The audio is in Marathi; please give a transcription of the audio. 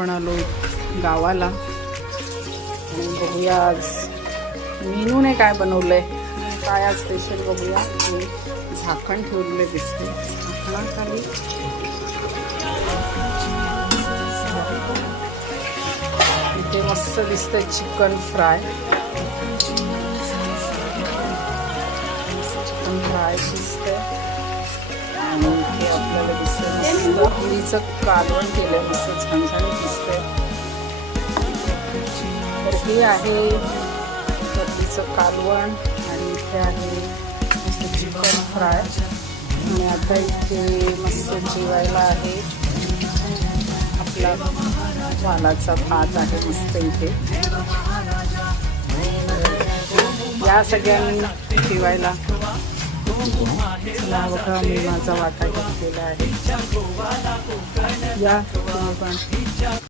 आपण आलो गावाला आणि बघूया आज मीनूने काय बनवलंय, काय आज स्पेशल बघूया. झाकण ठेवलेले दिसते, झाकणाखाली इथे मस्त दिसतंय चिकन फ्राय. चिकन फ्राय दिसतंय आणि इथे आपल्याला दिसतंय पुरीचं कालवण केलंय, मस्त छान दिसतंय. तर हे आहे पुरीचं कालवण आणि इथे आहे मस्त चिकन फ्राय. आणि आता इथे मस्त जेवायला आहे आपला वालाचा भात आहे मस्त इथे. या सगळ्यांनी जेवायला. चला बघा, मी माझा वाटा घेतलेला आहे, या तुम्ही पण.